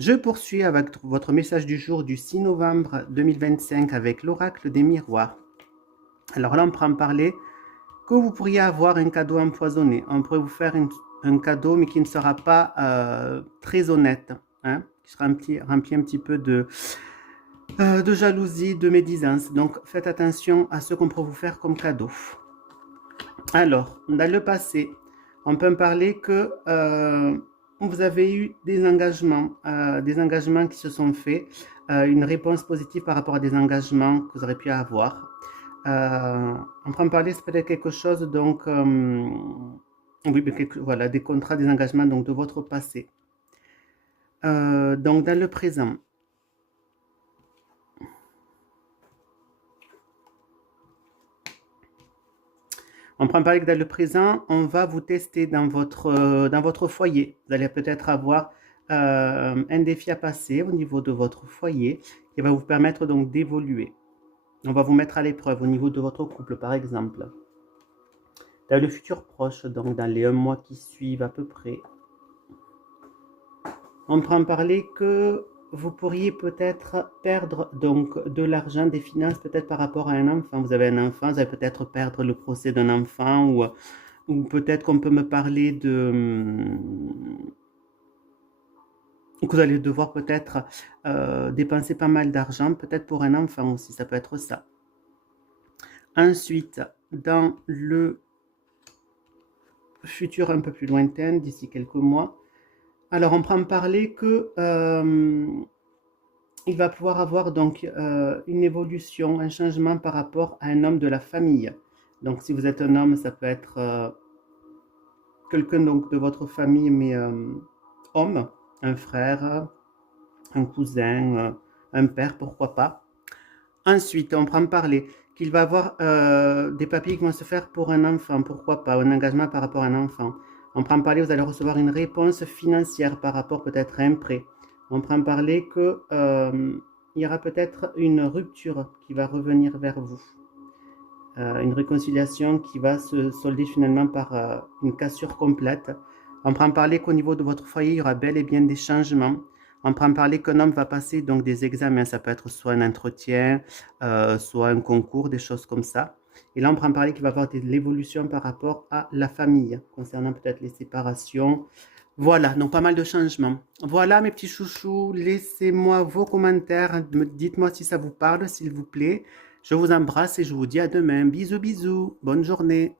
Je poursuis avec votre message du jour du 6 novembre 2025 avec l'oracle des miroirs. Alors là, on prend parler que vous pourriez avoir un cadeau empoisonné. On pourrait vous faire un cadeau, mais qui ne sera pas très honnête, hein, qui sera rempli un petit peu de jalousie, de médisance. Donc, faites attention à ce qu'on pourrait vous faire comme cadeau. Alors, dans le passé, on peut parler que vous avez eu des engagements qui se sont faits, une réponse positive par rapport à des engagements que vous aurez pu avoir. On peut en parler, c'est peut-être quelque chose, donc, oui, voilà, des contrats, des engagements donc, de votre passé. Donc, dans le présent, on prend par exemple dans le présent, on va vous tester dans votre foyer. Vous allez peut-être avoir un défi à passer au niveau de votre foyer qui va vous permettre donc d'évoluer. On va vous mettre à l'épreuve au niveau de votre couple, par exemple. Dans le futur proche, donc dans les 1 mois qui suivent à peu près, on peut en parler que vous pourriez peut-être perdre donc de l'argent, des finances, peut-être par rapport à un enfant. Vous avez un enfant, vous allez peut-être perdre le procès d'un enfant ou peut-être qu'on peut me parler que vous allez devoir peut-être dépenser pas mal d'argent, peut-être pour un enfant aussi, ça peut être ça. Ensuite, dans le futur un peu plus lointain, d'ici quelques mois, alors on prend parler que il va pouvoir avoir donc une évolution, un changement par rapport à un homme de la famille. Donc si vous êtes un homme, ça peut être quelqu'un donc de votre famille, mais homme, un frère, un cousin, un père, pourquoi pas. Ensuite, on prend parler qu'il va avoir des papiers qui vont se faire pour un enfant, pourquoi pas, un engagement par rapport à un enfant. On prend parler, vous allez recevoir une réponse financière par rapport peut-être à un prêt. On prend parler que il y aura peut-être une rupture qui va revenir vers vous. Une réconciliation qui va se solder finalement par une cassure complète. On prend parler qu'au niveau de votre foyer, il y aura bel et bien des changements. On prend parler qu'un homme va passer donc des examens, ça peut être soit un entretien, soit un concours, des choses comme ça. Et là, on prend parler qu'il va avoir de l'évolution par rapport à la famille, concernant peut-être les séparations. Voilà, donc pas mal de changements. Voilà mes petits chouchous, laissez-moi vos commentaires, dites-moi si ça vous parle, s'il vous plaît. Je vous embrasse et je vous dis à demain. Bisous, bisous, bonne journée.